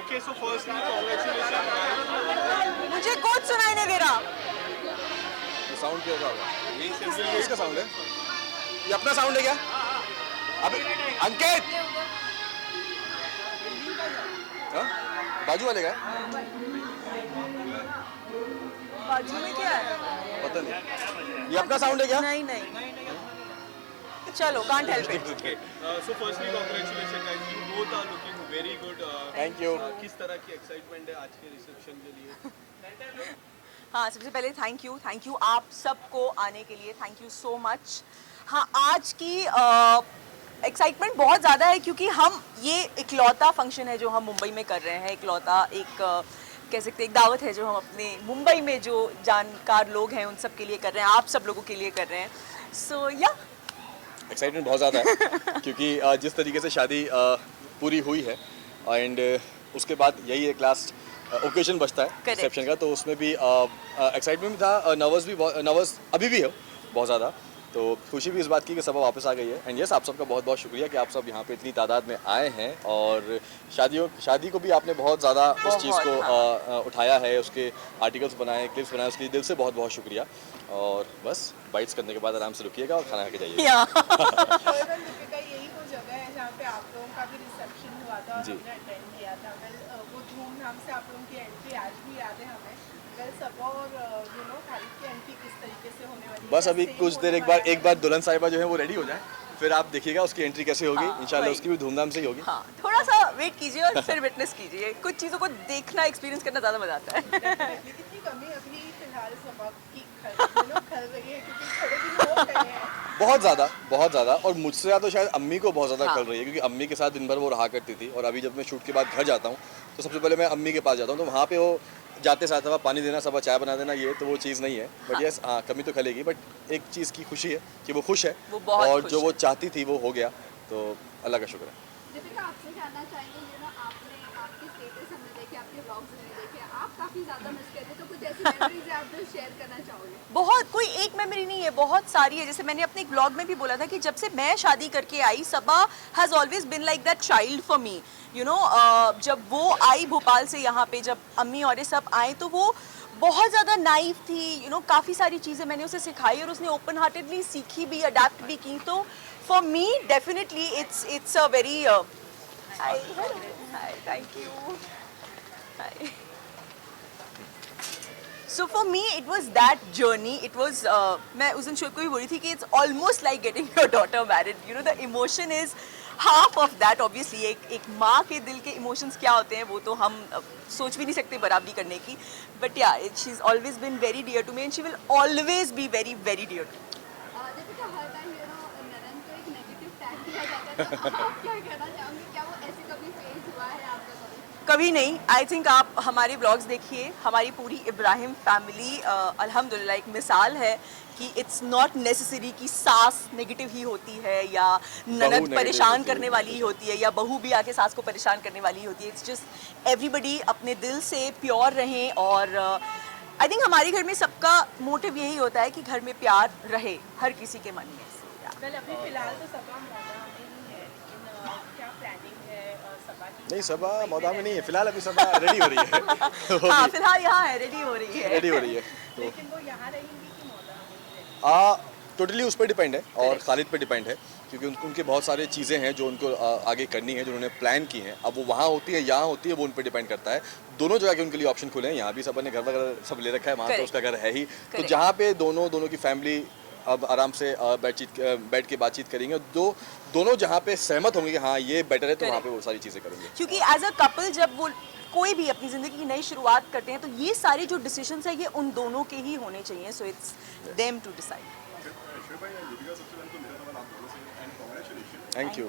Okay, so firstly, congratulations. मुझे कुछ सुनाई नहीं दे रहा। साउंड क्या होगा? ये सिंपल किसका साउंड है? ये अपना साउंड है क्या? अबे अंकित, हाँ? बाजू वाले का है? बाजू में क्या है? पता नहीं। ये अपना साउंड है क्या? नहीं नहीं, चलो can't help it. Okay. So firstly, congratulations guys. You both are looking very good. Thank you. किस तरह की एक्साइटमेंट है आज के रिसेप्शन के लिए? हाँ, सबसे पहले थैंक यू आप सबको आने के लिए, थैंक यू सो मच। हाँ, आज की एक्साइटमेंट बहुत ज़्यादा है क्योंकि हम ये इकलौता फंक्शन है जो हम मुंबई में कर रहे हैं, इकलौता एक कह सकते हैं एक दावत है जो हम अपने मुंबई में जो जानकार लोग हैं उन सब के लिए कर रहे हैं, आप सब लोगों के लिए कर रहे हैं। सो या एक्साइटमेंट बहुत ज़्यादा है क्योंकि जिस तरीके से शादी पूरी हुई है एंड उसके बाद यही एक लास्ट ओकेजन बचता है Correct. रिसेप्शन का, तो उसमें भी एक्साइटमेंट भी था, नर्वस अभी भी है बहुत ज़्यादा। तो खुशी भी इस बात की कि सब वापस आ गई है एंड यस, आप सबका बहुत बहुत शुक्रिया कि आप सब यहाँ पे इतनी तादाद में आए हैं और शादी को भी आपने बहुत ज़्यादा उस चीज़ को उठाया है, उसके आर्टिकल्स बनाए, क्लिप्स बनाए, उसके लिए दिल से बहुत बहुत शुक्रिया। और बस बाइट्स करने के बाद आराम से रुकिएगा और खाना खा के जाइए। या दीपिका यही वो जगह है जहाँ पे आप लोगों का भी रिसेप्शन हुआ था और जी। हमने अटेंड किया था। वो धूमधाम से आप लोगों की एंट्री आज भी याद है हमें। सब और खालिद की एंट्री किस तरीके से होने वाली है? बस अभी Same कुछ देर होने एक वाला बार दुल्हन साहिबा जो है वो रेडी हो जाए, फिर आप देखिएगा उसकी एंट्री कैसे होगी। हाँ, इंशाल्लाह वही। उसकी भी धूमधाम से ही होगी। हाँ, थोड़ा सा वेट कीजिए और फिर विटनेस कीजिए, कुछ चीज़ों को देखना, एक्सपीरियंस करना ज़्यादा मजा आता है। Definitely। कितनी कमी अभी फिलहाल सबक की खल रही है क्योंकि थोड़े दिन हो गए हैं। बहुत ज़्यादा और मुझसे ज़्यादा तो शायद अम्मी को बहुत ज़्यादा हाँ। खल रही है क्योंकि अम्मी के साथ दिन भर वो रहा करती थी और अभी जब मैं शूट के बाद घर जाता हूँ तो सबसे पहले मैं अम्मी के पास जाता हूँ, तो वहाँ पे वो जाते साथ सब पानी देना, सब चाय बना देना, ये तो वो चीज़ नहीं है। बट यस, हाँ कमी तो खलेगी, बट एक चीज़ की खुशी है कि वो खुश है वो बहुत और खुश जो है। वो चाहती थी वो हो गया, तो अल्लाह का शुक्र है। दीपिका, आपसे जानना चाहेंगे आपने आपके स्टेटस हमने देखे, आपके व्लॉग्स हमने देखे, आप काफ़ी ज़्यादा मिस करते, तो कुछ ऐसी मेमोरीज आप जो शेयर करना चाहोगे? बहुत, कोई एक मेमोरी नहीं है, बहुत सारी है। जैसे मैंने अपने एक ब्लॉग में भी बोला था कि जब से मैं शादी करके आई, Saba has always been like that child for me, जब वो आई भोपाल से यहाँ पे, जब अम्मी और ये सब आए तो वो बहुत ज़्यादा नाइव थी, काफ़ी सारी चीज़ें मैंने उसे सिखाई और उसने ओपन हार्टेडली सीखी भी, अडेप्ट भी की। तो for me definitely it's a very hi thank you hi. So for me it was that journey, it was मैं उस दिन शो को भी बोली थी कि it's almost like getting your daughter married, the emotion is half of that obviously। एक माँ के दिल के emotions क्या होते हैं वो तो हम सोच भी नहीं सकते बराबरी करने की, but yeah, she's always been very dear to me and she will always be very very dear to me। Deepika, हर टाइम नरन को एक नेगेटिव टैग दिया जाता है, तो आप क्या कहना चाहोगे? क्या वो ऐसे कभी फेस हुआ है आपका कभी? कभी नहीं। आई थिंक आप हमारे ब्लॉग्स देखिए, हमारी पूरी इब्राहिम फैमिली अल्हम्दुलिल्लाह एक मिसाल है कि इट्स नॉट नेसेसरी कि सास नेगेटिव ही होती है या ननद negative परेशान होती करने है, वाली ही होती है या बहू भी आके सास को परेशान करने वाली होती है। इट्स जस्ट एवरीबडी अपने दिल से प्योर रहें और आई थिंक हमारे घर में सबका मोटिव यही होता है कि घर में प्यार रहे हर किसी के मन में। अभी फिलहाल तो सबा मौदा में ही है, लेकिन क्या प्लानिंग है सबा की? नहीं, सबा मौदा में नहीं है फिलहाल, अभी सबा रेडी हो रही है। हाँ, फिलहाल यहाँ है, रेडी हो रही है। रेडी हो रही है तो लेकिन वो यहाँ रहेंगी कि मौदा में ही रहेंगी? टोटली उस पर डिपेंड है और खालिद पे डिपेंड है क्योंकि उनकी बहुत सारी चीज़ें हैं जो उनको आगे करनी है, जो उन्होंने प्लान की हैं। अब वो वहाँ होती है यहाँ होती है, वो उन पर डिपेंड करता है। दोनों जगह के उनके लिए ऑप्शन खुले हैं, यहाँ भी सब ने घर वगैरह सब ले रखा है, वहाँ तो Correct. उसका घर है ही। तो Correct. जहाँ पे दोनों की फैमिली अब आराम से बैठ के बातचीत करेंगे, दोनों जहाँ पे सहमत होंगे कि हाँ ये बेटर है, तो वहाँ पे वो सारी चीज़ें करेंगे। क्योंकि एज अ कपल जब वो कोई भी अपनी ज़िंदगी की नई शुरुआत करते हैं तो ये सारे जो डिसीजंस है ये उन दोनों के ही होने चाहिए। So it's them to decide. Thank you.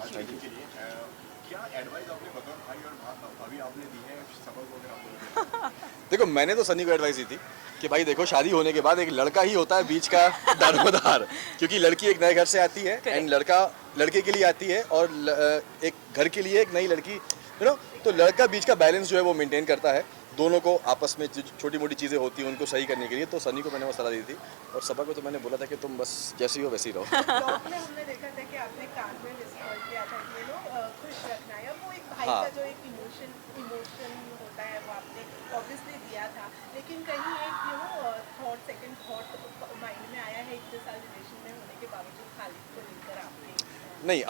क्या एडवाइस आपने बतौर भाई और भाभी आपने दी है सबक वगैरह? देखो, मैंने तो सनी को एडवाइस दी थी कि भाई देखो, शादी होने के बाद एक लड़का ही होता है बीच का दारोमदार, क्योंकि लड़की एक नए घर से आती है एंड लड़का लड़के के लिए आती है और एक घर के लिए एक नई लड़की, तो लड़का बीच का बैलेंस जो है वो मेंटेन करता है। दोनों को आपस में जो छोटी मोटी चीज़ें होती हैं उनको सही करने के लिए, तो सनी को मैंने वो सलाह दी थी और सबा को तो मैंने बोला था कि तुम बस जैसी हो वैसी रहो। ब्लॉग में हमने देखा था कि आपने कान में विस्पर किया था नहीं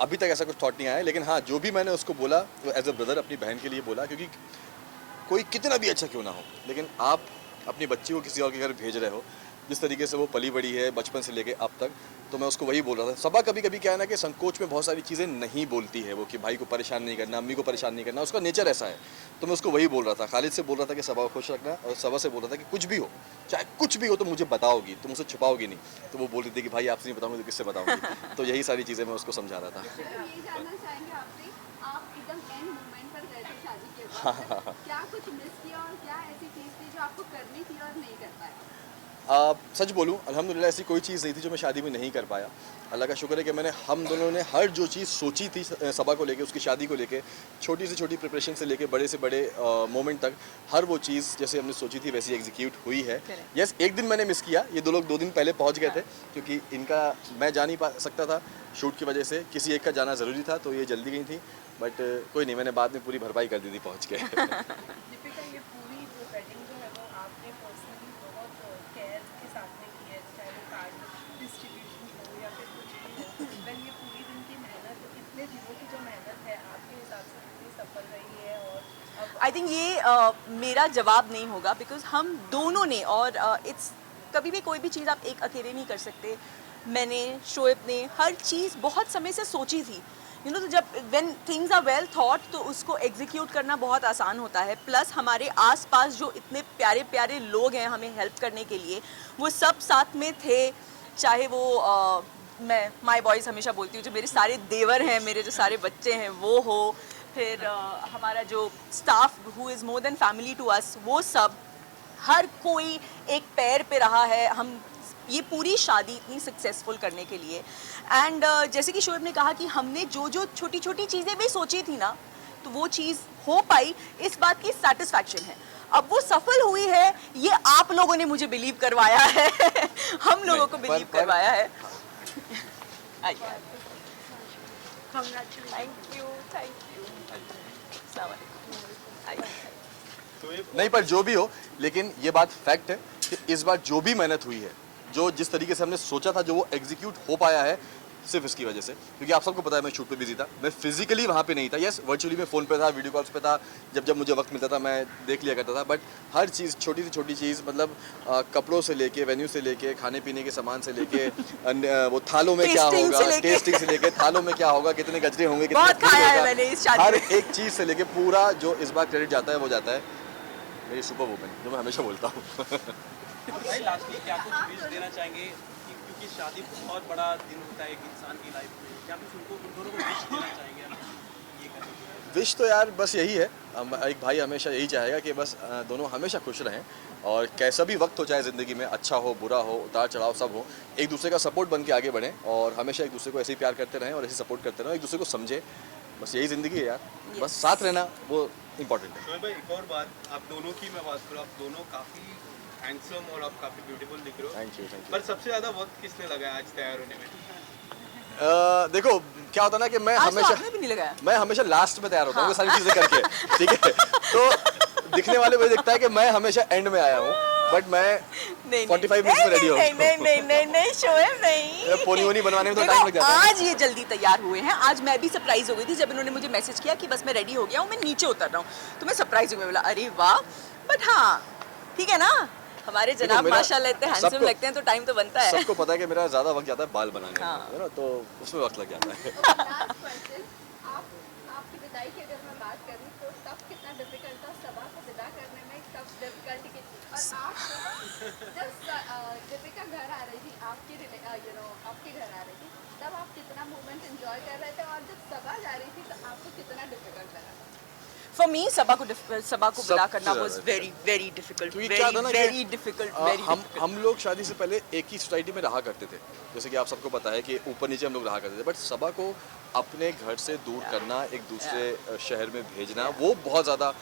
अभी तक ऐसा कुछ थॉट नहीं आया, लेकिन हाँ जो भी मैंने उसको बोला वो एज अ ब्रदर अपनी बहन के लिए बोला, क्योंकि कोई कितना भी अच्छा क्यों ना हो, लेकिन आप अपनी बच्ची को किसी और के घर भेज रहे हो, जिस तरीके से वो पली बड़ी है बचपन से लेके अब तक, तो मैं उसको वही बोल रहा था। सबा कभी कभी क्या है ना कि संकोच में बहुत सारी चीज़ें नहीं बोलती है वो, कि भाई को परेशान नहीं करना, अम्मी को परेशान नहीं करना, उसका नेचर ऐसा है। तो मैं उसको वही बोल रहा था, खालिद से बोल रहा था कि सबा को खुश रखना, और सबा से बोल रहा था कि कुछ भी हो, चाहे कुछ भी हो तो मुझे बताओगी, तुम मुझसे छुपाओगी नहीं। तो वो बोल रही थी कि भाई आपसे नहीं बताऊंगी तो किससे बताऊंगी। तो यही सारी चीज़ें मैं उसको समझा रहा था। ये जानना चाहेंगे आपसे, आप एकदम एंड मोमेंट पर गए थे शादी के बाद, क्या कुछ मिस किया और क्या ऐसी चीज़ थी जो आपको करनी थी और नहीं कर पाए? सच बोलूं अल्हम्दुलिल्लाह ऐसी कोई चीज़ नहीं थी जो मैं शादी में नहीं कर पाया। अल्लाह का शुक्र है कि मैंने हम दोनों ने हर जो चीज़ सोची थी सबा को लेके, उसकी शादी को लेके, छोटी से छोटी प्रिपरेशन से लेके बड़े से बड़े मोमेंट तक, हर वो चीज़ जैसे हमने सोची थी वैसी एग्जीक्यूट हुई है। यस, एक दिन मैंने मिस किया, ये दो लोग 2 दिन पहले पहुंच गए थे, क्योंकि इनका मैं जा नहीं पा सकता था शूट की वजह से, किसी एक का जाना ज़रूरी था तो ये जल्दी गई थी, बट कोई नहीं, मैंने बाद में पूरी भरपाई कर दी थी पहुँच के। दीपिका, ये पूरी जो वेडिंग जो है वो आपने पर्सनली बहुत केयर के साथ में की है, चाहे वो कार्ड डिस्ट्रीब्यूशन हो या फिर कुछ भी हो। देन ये पूरी दिन की मेहनत, इतने दिनों की जो मेहनत है, आपके हिसाब से कितनी सफल रही है? और अब आई थिंक ये मेरा जवाब नहीं होगा, बिकॉज हम दोनों ने, और इट्स कभी भी कोई भी चीज़ आप एक अकेले नहीं कर सकते। मैंने, शोएब ने हर चीज़ बहुत समय से सोची थी, यू नो। तो जब when things are well thought तो उसको एग्जीक्यूट करना बहुत आसान होता है। प्लस हमारे आसपास जो इतने प्यारे प्यारे लोग हैं हमें हेल्प करने के लिए, वो सब साथ में थे। चाहे वो मैं माय बॉयज़ हमेशा बोलती हूँ, जो मेरे सारे देवर हैं, मेरे जो सारे बच्चे हैं वो हो, फिर हमारा जो staff who is more than family to us, वो सब, हर कोई एक पैर पे रहा है हम ये पूरी शादी इतनी सक्सेसफुल करने के लिए। एंड जैसे कि शोएब ने कहा कि हमने जो जो छोटी छोटी चीज़ें भी सोची थी ना, तो वो चीज़ हो पाई, इस बात की सेटिस्फैक्शन है। अब वो सफल हुई है, ये आप लोगों ने मुझे बिलीव करवाया है। हम लोगों को बिलीव करवाया है। आइए। Thank you, thank you. अस्सलाम वालेकुम। आइए। नहीं, पर जो भी हो, लेकिन ये बात फैक्ट है कि इस बार जो भी मेहनत हुई है, जो जिस तरीके से हमने सोचा था, जो वो एग्जीक्यूट हो पाया है, सिर्फ इसकी वजह से। क्योंकि आप सबको पता है मैं शूट पे बिजी था, मैं फिजिकली वहाँ पे नहीं था। यस, वर्चुअली मैं फ़ोन पे था, वीडियो कॉल्स पे था, जब जब मुझे वक्त मिलता था मैं देख लिया करता था, बट हर चीज़, छोटी से छोटी चीज़, मतलब कपड़ों से लेके, वेन्यू से लेके, खाने पीने के सामान से लेके, वो थालों में क्या टेस्टिंग होगा, से लेके। टेस्टिंग से लेके, थालों में क्या होगा, कितने गजरे होंगे, कितना बहुत फूड खाया है होगा, मैंने इस शादी हर में। एक चीज़ से लेके पूरा जो इस बार क्रेडिट जाता है वो जाता है मेरी सुपर वुमन, जो मैं हमेशा बोलता हूँ। भाई लास्टली क्या कुछ विश देना चाहेंगे क्योंकि शादी बहुत बड़ा दिन होता है एक इंसान की लाइफ में, क्या कुछ उनको, उन दोनों को विश देना चाहेंगे ये करने के लिए? विश तो यार बस यही है, एक भाई हमेशा यही चाहेगा कि बस दोनों हमेशा खुश रहें, और कैसा भी वक्त हो चाहे ज़िंदगी में, अच्छा हो बुरा हो, उतार चढ़ाव सब हो, एक दूसरे का सपोर्ट बन के आगे बढ़ें, और हमेशा एक दूसरे को ऐसे ही प्यार करते रहें और ऐसे सपोर्ट करते रहें, एक दूसरे को समझें। बस यही ज़िंदगी है यार, बस साथ रहना वो इम्पोर्टेंट है। शोएब भाई, एक और बात, आप दोनों की मैं बात करूँ, आप दोनों काफ़ी हैंडसम और आप काफ़ी ब्यूटीफुल दिख रहे हो, थैंक यू, थैंक यू। पर सबसे ज़्यादा वक्त किसने लगाया आज तैयार होने में? देखो क्या होता है ना कि मैं आज तो हमेशा आपने भी नहीं लगाया। मैं हमेशा लास्ट में तैयार होता हूँ, ये सारी चीज़ें करके, ठीक है। तो दिखने वाले को दिखता है कि मैं हमेशा एंड में आया हूँ, बट मैं नहीं 45 मिनट्स में रेडी हूँ। नहीं नहीं नहीं नहीं नहीं शोएब नहीं। पोनी वोनी बनवाने में तो देखो, टाइम लग जाता है। आज ये जल्दी तैयार हुए हैं। आज मैं भी सरप्राइज हो गई थी जब इन्होंने मुझे मैसेज किया कि बस मैं रेडी हो गया हूँ, मैं नीचे उतर रहा हूँ, तो मैं सरप्राइज हो गई, बोला अरे वाह। बट हाँ ठीक है ना, हमारे देखो, जनाब मेरा- माशाल्लाह इतने हैंडसम सबको- लगते हैं, तो टाइम तो बनता है। सबको पता है कि मेरा ज़्यादा वक्त जाता है बाल बनाने हाँ। में, है ना, तो उसमें वक्त लग जाता है। लास्ट क्वेश्चन, आपकी विदाई की अगर मैं बात करूँ तो तब कितना डिफिकल्ट था सबा को विदा करने में, तब डिफिकल्टी की थी, और आप जब दीपिका घर आ रही थी, आपके घर आ रही थी, तब आप कितना मोमेंट एंजॉय कर रहे थे, और जब सबा जा रही थी तो आपको कितना डिफिकल्ट लगा? फॉर मी सबा को विदा करना सबसे वाज ज़्यादा वेरी वेरी डिफिकल्ट, क्योंकि क्या था ना कि, वेरी डिफिकल्ट, वेरी हम लोग शादी से पहले एक ही सोसाइटी में रहा करते थे, जैसे कि आप सबको पता है कि ऊपर नीचे हम लोग रहा करते थे, बट सबा को अपने घर से दूर करना, एक दूसरे शहर में भेजना, वो बहुत ज़्यादा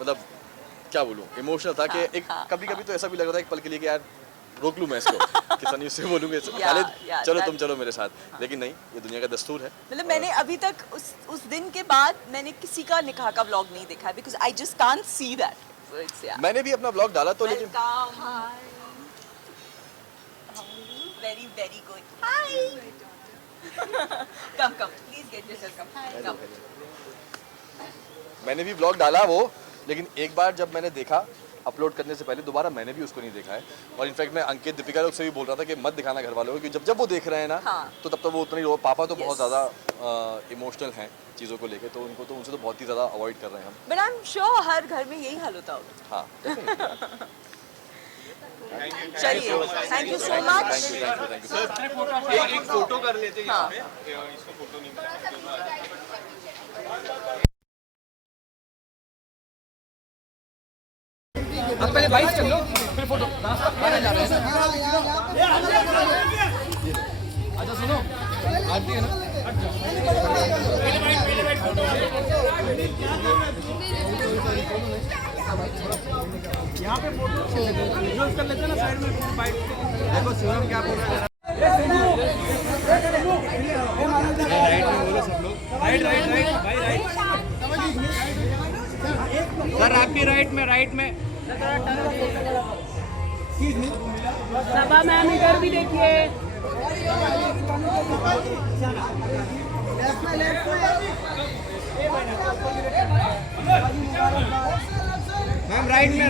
मतलब क्या बोलूँ, इमोशनल था कि एक कभी कभी तो ऐसा भी लग रहा था एक पल के लिए कि यार रोक लूँ मैं इसको, कि सनी उससे बोलूँगे खालिद चलो तुम चलो मेरे साथ, लेकिन नहीं, ये दुनिया का दस्तूर है। मतलब मैंने अभी तक उस दिन के बाद मैंने किसी का निकाह का व्लॉग नहीं देखा है, because I just can't see that, so it's या मैंने भी अपना ब्लॉग डाला तो, लेकिन very very good, hi come please get yourself come मैंने भी ब्लॉग डाला वो, लेकिन एक बार जब मैंने देखा अपलोड करने से पहले, दोबारा मैंने भी उसको नहीं देखा है। और इनफैक्ट मैं अंकित दीपिका लोग से भी बोल रहा था कि मत दिखाना घर वालों को, क्योंकि जब वो देख रहे हैं ना हाँ। तो तब तक वो उतना ही पापा तो बहुत ज़्यादा इमोशनल हैं चीज़ों को लेके, तो उनको तो उनसे तो बहुत ही ज़्यादा अवॉइड कर रहे हैं हम। बट आई एम श्योर हर घर में यही हाल होता होगा। हाँ चलिए thank you so much. Thank you एक फोटो कर लेते हैं यहाँ हाँ। पे। इसको फोटो नहीं थोड़ा सा पीछे जाइए, पीछे पहले बाइक कर लो फिर फोटो। अच्छा सुनो, आरती है ना, यहाँ पे फोटो यूज कर लेते हैं ना साइड में, फिर बाइक देखो शिवम क्या बोल रहा है। राइट में बोलो सब लोग, राइट भाई राइट सर, आपकी राइट में सभा मैम इधर भी देखिए। मैम राइट में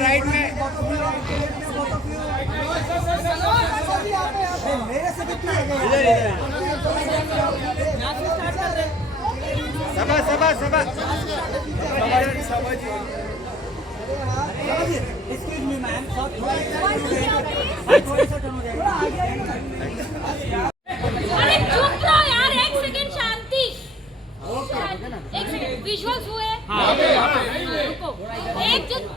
सभा एक्सक्यूज मी मैम, अरे चुप रहो यार, एक सेकंड शांति। एक सेकंड विजुअल्स हुए। रुको एक जो थोड़ा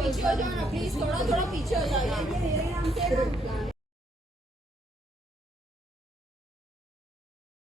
पीछे हो जाओ ना प्लीज, थोड़ा पीछे हो जाओ।